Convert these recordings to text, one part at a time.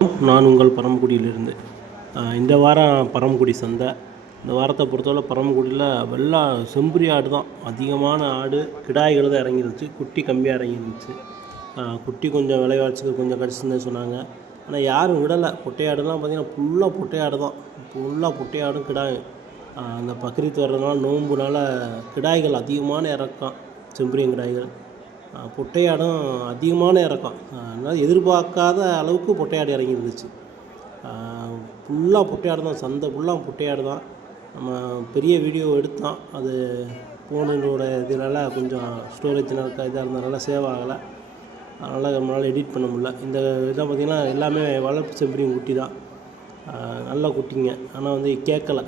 நான் உங்கள் பரமக்குடியிலிருந்து இந்த வாரம் பரமக்குடி சந்தை. இந்த வாரத்தை பொறுத்தவரை பரமக்குடியில் வெள்ளா செம்பரி ஆடு தான் அதிகமான ஆடு. கிடாய்கள் தான் இறங்கிருந்துச்சு, குட்டி கம்மியாக இறங்கிருந்துச்சு. குட்டி கொஞ்சம் விலைவாசிக்கு கொஞ்சம் கிடச்சிருந்தேன்னு சொன்னாங்க. ஆனால் யாரும் விடலை. பொட்டையாடுலாம் பார்த்திங்கன்னா ஃபுல்லாக பொட்டையாடு தான், ஃபுல்லாக பொட்டையாடும் கிடாயும். அந்த பக்ரீத் வர்றதுனால நோம்புனால கிடாய்கள் அதிகமான இறக்கம், செம்பரியம் கிடாய்கள். பொட்டையாடும் அதிகமான இறக்கம். அதனால் எதிர்பார்க்காத அளவுக்கு பொட்டையாடு இறங்கிருந்துச்சு. ஃபுல்லாக பொட்டையாடு தான், சந்தை ஃபுல்லாக பொட்டையாடு தான். நம்ம பெரிய வீடியோ எடுத்தோம், அது ஃபோனோட இதனால கொஞ்சம் ஸ்டோரேஜ் இதாக இருந்ததுனால சேவ் ஆகலை. அதனால் நம்மளால் எடிட் பண்ண முடியல. இந்த இதெல்லாம் பார்த்திங்கன்னா எல்லாமே வளர்ப்பு செம்பரியம் குட்டி தான், நல்ல குட்டிங்க. ஆனால் வந்து கேட்கலை,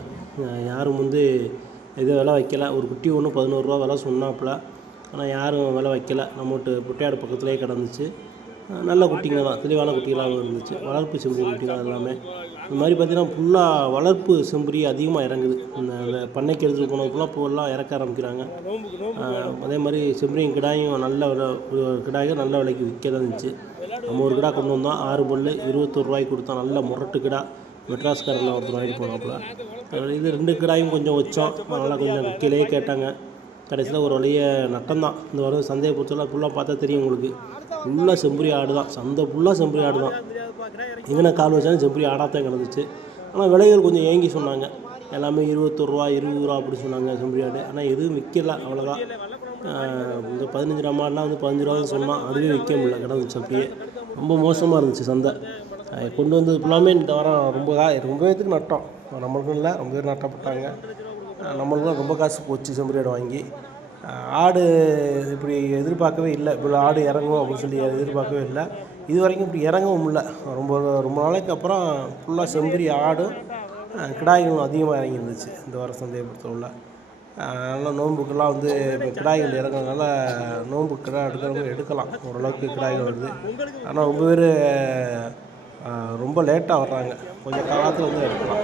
யாரும் வந்து எதுவும் விலை வைக்கலை. ஒரு குட்டி ஒன்று 11 ரூபா விலை சொன்னாப்புல, ஆனால் யாரும் விலை வைக்கலை. நம்மகிட்ட பொட்டையாடு பக்கத்துலேயே கிடந்துச்சு. நல்ல குட்டிங்க தான், தெளிவான குட்டிகளாகவும் இருந்துச்சு. வளர்ப்பு செம்பரி குட்டி தான் எல்லாமே. இந்த மாதிரி பார்த்திங்கன்னா ஃபுல்லாக வளர்ப்பு செம்பரி அதிகமாக இறங்குது. இந்த பண்ணைக்கு எடுத்துகிட்டு போனதுக்குலாம் இப்போல்லாம் இறக்க ஆரம்பிக்கிறாங்க. அதே மாதிரி செம்பரியும் கிடாயும் நல்ல கிடாயும் நல்ல விலைக்கு விற்க தான் இருந்துச்சு. நம்ம ஒரு கிடா கொண்டு வந்தோம், 6 பல் 21 ரூபாய்க்கு கொடுத்தோம். நல்ல முரட்டு கிடா, மெட்ராஸ்காரில் ஒருத்தர் வாங்கிட்டு போனாப்புல. இது 2 கிடாயும் கொஞ்சம் வச்சோம், நல்லா கொஞ்சம் கீழே கேட்டாங்க. கடைசியில் ஒரு வழியே நட்டம்தான். இந்த வாரம் சந்தையை பொறுத்தவரை ஃபுல்லாக பார்த்தா தெரியும் உங்களுக்கு, ஃபுல்லாக செம்பரி ஆடு தான். சந்தை ஃபுல்லாக செம்பரி ஆடு தான். எங்கே கால் வச்சாலும் செம்பரி ஆடாக தான் கிடந்துச்சு. ஆனால் விலைகள் கொஞ்சம் ஏங்கி சொன்னாங்க. எல்லாமே 21 ரூபா 20 ரூபா அப்படி சொன்னாங்க செம்பரி ஆடு. ஆனால் எதுவும் விற்கல, அவ்வளோதான். இந்த 15 ரூபா மாடெலாம் வந்து 15 ரூபா தான் சொன்னால், அதுவே விற்க முடியல, கிடந்துச்சு அப்படியே. ரொம்ப மோசமாக இருந்துச்சு சந்தை. கொண்டு வந்தது ஃபுல்லாமே இந்த வாரம் ரொம்ப பேத்துக்கு நட்டம். நம்மளுக்கும் இல்லை, ரொம்ப பேர் நட்டப்பட்டாங்க. நம்மளுக்குலாம் ரொம்ப காசு போச்சு செம்பரி ஆடு வாங்கி. ஆடு இப்படி எதிர்பார்க்கவே இல்லை, இவ்வளோ ஆடு இறங்கும் அப்படின்னு சொல்லி எதிர்பார்க்கவே இல்லை. இது வரைக்கும் இப்படி இறங்கவும் இல்லை. ரொம்ப நாளைக்கு அப்புறம் ஃபுல்லாக செம்பரி ஆடும் கிடாய்களும் அதிகமாக இறங்கிருந்துச்சு இந்த வாரம் சந்தையை பொறுத்தவரை. அதனால் நோன்புக்கெல்லாம் வந்து இப்போ கிடாய்கள் இறங்குறதுனால நோன்பு கிடா எடுக்கிறவங்க எடுக்கலாம், ஓரளவுக்கு கிடாய்கள் வருது. ஆனால் ரொம்ப பேர் ரொம்ப லேட்டாக வர்றாங்க, கொஞ்சம் காலத்தில் வந்து எடுக்கலாம்.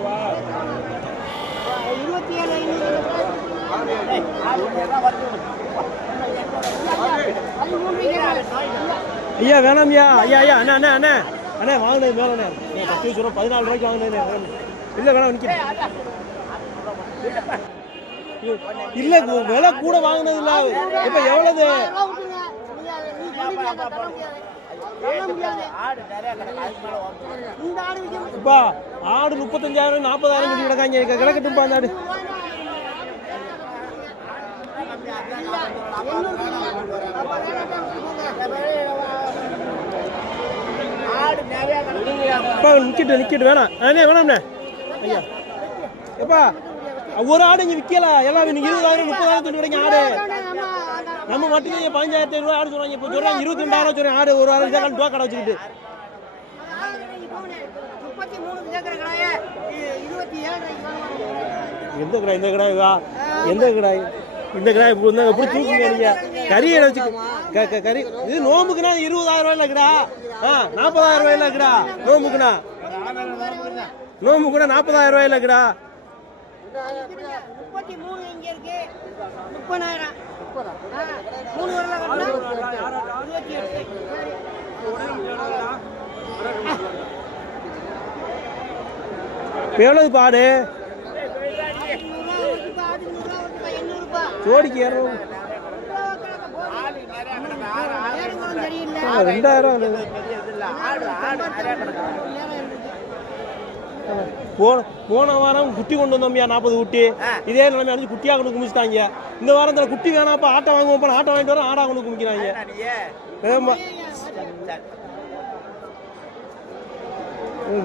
ஐயா வேணாம் ஐயா, ஐயா அண்ணா அண்ணா அண்ணா அண்ணா வாங்கினது மேலே 10 சொல்கிறோம், 14 ரூபாய்க்கு வாங்கினது. இல்லை வேணாம் நிற்கிறேன். இல்லை விலை கூட வாங்கினது இல்லை. இப்போ எவ்வளவு இப்பா? ஆடு 35,000 40,000 கட்டி கிடக்காங்க. கிடக்கட்டும்பா அந்த ஆடு. நிக்கட்டு வேணாம், வேணாம்ண்ணே ஐயா. எப்பா ஒரு ஆடு இங்கே விற்கல, எல்லாம் 20,000 30,000 சொல்லி கிடைக்கும் ஆடு. நம்ம மட்டும் 15,500 ரூபா ஆடு சொல்லுவாங்க. இப்போ சொல்கிறாங்க 22,000 சொல்கிறேன் ஆடு. ஒரு ஆடு ரூபா கடை வச்சுக்கிட்டு எந்த கிடாய்? இந்த கிடாய்வா? எந்த கிடாய்? இந்த கிடாய் எப்படி தூக்குங்க நீங்கள்? கறி வச்சு கறி. இது நோம்புக்குன்னா 20,000 ரூபாயில கிடா, 40,000 ரூபாயில கிடா. நோம்புக்குன்னா 40,000 ரூபாயில கிடா. எவ்வளவு பாடு? ஜோடிக்கு 2,000. போன வாரம் குட்டி கொண்டு வந்தோம்யா, 40 குட்டி. இதே நிலைமை அடிச்சு குட்டியாக கொண்டு குமிச்சிட்டாங்க. இந்த வாரத்தில் குட்டி வேணாப்பா, ஆட்டை வாங்குவோம், ஆட்டை வாங்கிட்டு வரோம், ஆடா கொண்டு குமிக்கிறாங்க.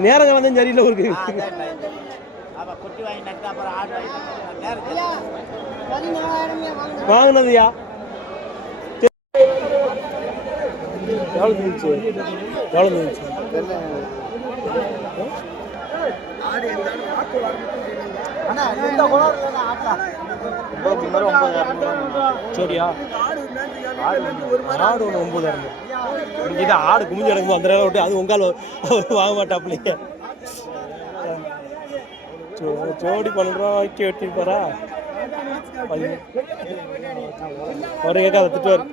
நேரம் கலந்தும் சரியில்லை இருக்கு. வாங்கினதுயா எவ்வளோ இருந்துச்சு? சரியா ஆடு ஒன்று 9,000. இங்கே ஆடு குமிஞ்சு கிடக்கும்போது அந்த நேரம் விட்டு அது உங்கால் வாங்க மாட்டாப்லையே. ஜோடி 12 ரூபாய்க்கு வெட்டிருப்பாரா? ஒரு கேட்காத திட்டுவார்.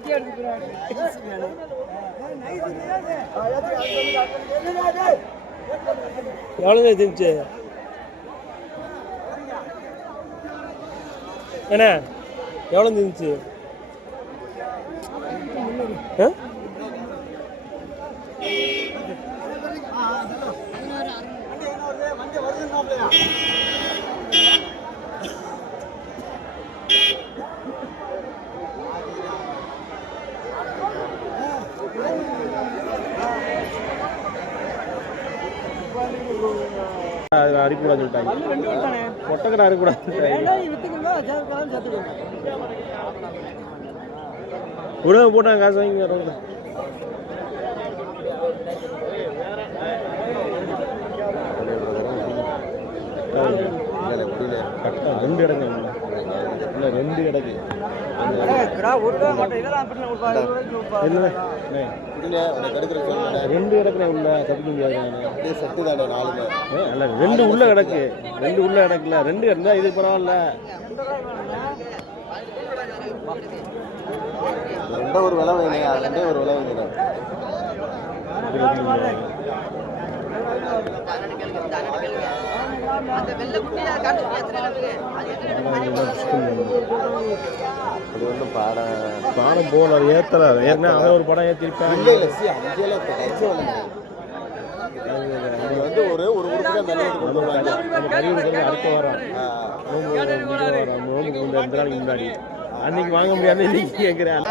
எவ்வளோ இருந்துச்சு என்ன எவ்வளோ இருந்துச்சு அடிக்கூடாது கொட்டக்கடை அடிக்கூடாது உடனே போட்டாங்க காசு வாங்கி வரோம் ரெண்டு இடங்க இல்லை ரெண்டு இடக்கு ரெண்டு இடத்துல உள்ள தப்பிக்க முடியாது சத்து தானே நாலு அல்ல ரெண்டு உள்ள கிடக்கு ரெண்டு உள்ள கிடக்குல ரெண்டு இருந்தா இது பரவாயில்ல ரெண்டே ஒரு விலை வைங்க ரெண்டே ஒரு விலை வைங்க பாடம் போல ஏத்தல ஏற்கனவே அவன் ஒரு படம் ஏற்றிருப்பான் வந்து ஒரு ஒரு அடுத்த வாரம் முன்னாடி அன்னைக்கு வாங்க முடியாது இன்னைக்கு கேட்கிறேன்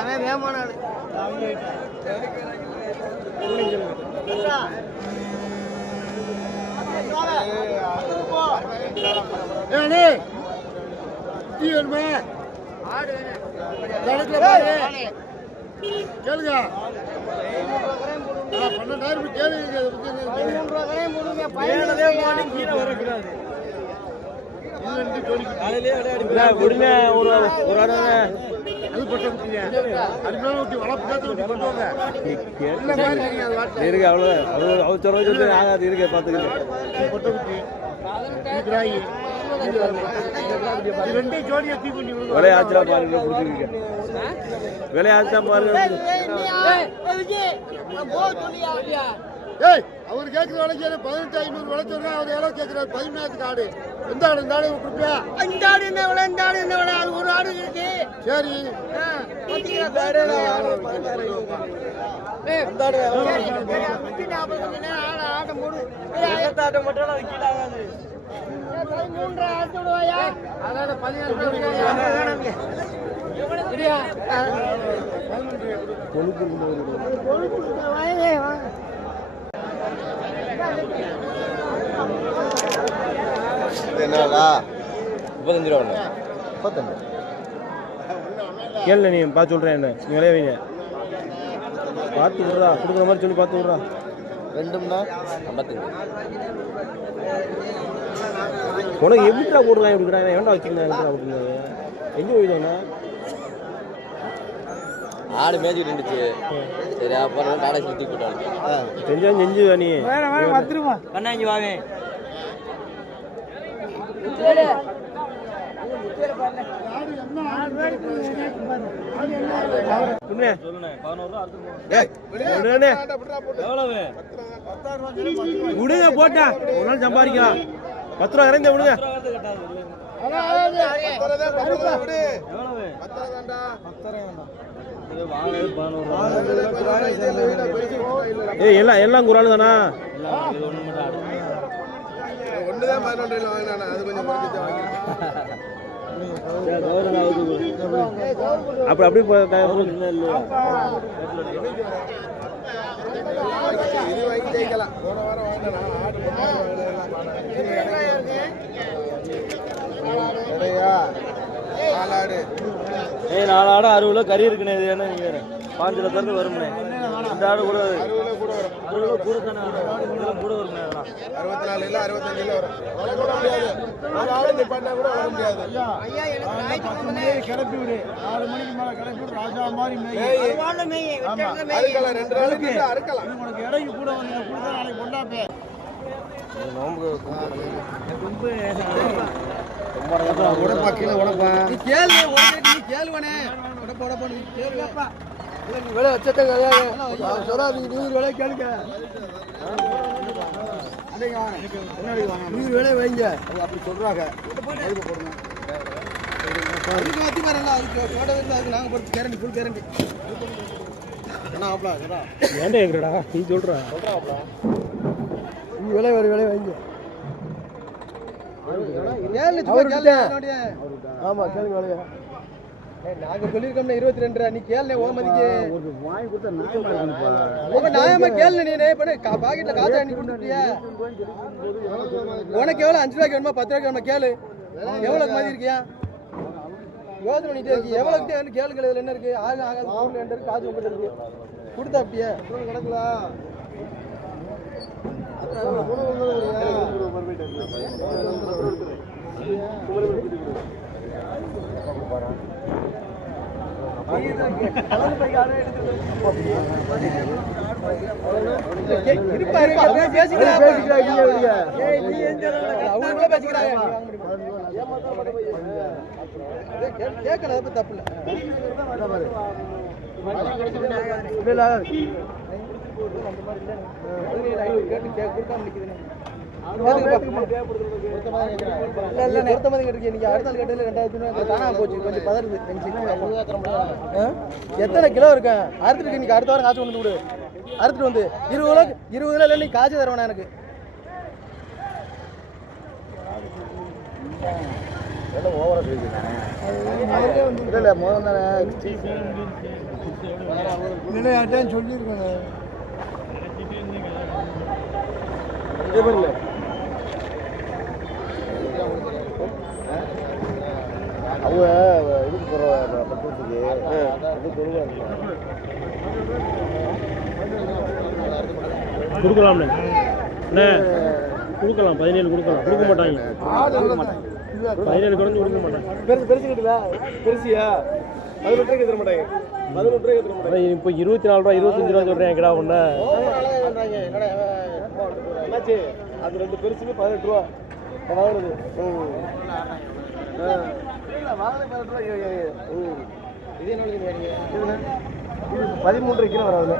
கேளுங்க 12,000 கேளுங்க விளையாச்சா பாருங்க விளையாச்சா பாருங்க அவர் கேட்கிற விலைக்கு 18,500 விலை சொன்னா அவர் எவ்வளவு கேட்கிறாரு 17,000 ஆடு எந்த ஆடு இந்த ஆடு கொடுப்பியா இந்த ஆடு என்ன விலை இந்த ஆடு என்ன விலை அது ஒரு ஆடு இருக்கு சரி என்னடா 35 ரூபா 35 கேள்வி நீ பார்த்து சொல்கிறேன் என்ன நீங்களே வைங்க பார்த்து விட்றா கொடுக்குற மாதிரி சொல்லி பார்த்து விட்றா ரெண்டும்னா 55 உனக்கு எப்படிடா போடுறான் எப்படிடா ஏன்டா வச்சுருந்தேன் அப்படின்னு எங்கே போயிடுவாண்ணா ஆடு மேய்ச்சி இருந்துச்சு சரி அப்புறம் நாடை சுற்றி போட்டாங்க செஞ்சா செஞ்சு நீ வந்துருமா கண்ணாஞ்சி வாவே விடுங்க போட்டா ஒரு நாள் சம்பாதிக்கலாம் 10 ரூபா இறந்த விடுங்க எல்லாம் எல்லாம் குறாள் தானா ஒண்ணுதான் 11 வாங்கினா அது கொஞ்சம் அப்படி அப்படி இது வாங்கி ஜெயிக்கலாம் போன வாரம் வாங்கினா நாலு ஆடு 60 கிலோ கறி இருக்குண்ணே இது என்ன நீங்க பாஞ்சு லட்சம் வரும்ண்ணே இந்த ஆடு கூட 60 கிலோ கூட தானே கூட வரும்ண்ணே 64 இல்லை 65 கிலோ வரும் கிளப்பி விடு 4 மணிக்கு மேலே கிளப்பி விடு ராஜா மாதிரி உனக்கு இடைக்கு கூட வந்து கொடுத்தா நாளைக்கு கொண்டாப்பே உடப்பா கீழே உடப்பா நீ கேள்வி நீ கேள்வனே உடப்பா உடப்பா நீ கேள்விப்பா இல்லை நீ விலை வச்சத சொல்லாதீங்க 100 விலை கேளுங்க நூறு வேலையை வைங்க அப்படி சொல்றாங்க போடுங்க அதுக்கு வத்தி வரல அதுக்கு போட வந்து அதுக்கு நாங்கள் பொறுத்து கேரண்டி ஃபுல் கேரண்டி என்ன ஆப்லா ஏன்டா எங்கடா நீ சொல்கிறா நீ விலை வைங்க ஆமா கேளுங்க வேலையா நாங்க சொல்லியிருக்கோம்னா 22 நீ கேள்வி ஓமதிக்கு வாங்கி கொடுத்தா நியாயமா கேள்வி நீ பாக்கெட்ல காசு அண்ணி கொடுத்துட்டியா உனக்கு எவ்வளவு 5 ரூபாய்க்கு வேணுமா 10 ரூபாய்க்கு வேணுமா கேளு எவ்வளவு மாதிரி இருக்கியா யோசனை பண்ணிட்டே இருக்கு எவ்வளவு கேளுங்க இதுல என்ன இருக்கு ஆக ஆகாது ஊர்ல என்ன இருக்கு காசு உங்ககிட்ட இருக்கு கொடுத்தா அப்படியே கிடக்குதா தப்பு எத்தனை கிலோ இருக்கு அறுத்துட்டு இன்னைக்கு அடுத்த வாரம் காசு கொண்டு விடு அறுத்துட்டு வந்து 20 கிலோ இல்லை நீ காசு தருவேண்ணா எனக்கு சொல்லியிருக்கேன் அவங்க இதுக்கு போகிற பக்கத்துக்கு அது சொல்லுவாங்க கொடுக்கலாம்ண்ணே அண்ணே கொடுக்கலாம் 17 கொடுக்கலாம் கொடுக்க மாட்டாங்க 17 குறைஞ்சு கொடுக்க மாட்டாங்க பெருசு கிட்டுதா பெருசியா 11 ரூபாய்க்கு தர மாட்டாங்க 11 ரூபாய்க்கு தர மாட்டாங்க இப்போ 24 ரூபா 25 ரூபா சொல்கிறேன் எங்கடா ஒன்று என்னாச்சு அது 2 பெருசுமே 18 ரூபா வாங்குறது இது 13 கிலோ வராது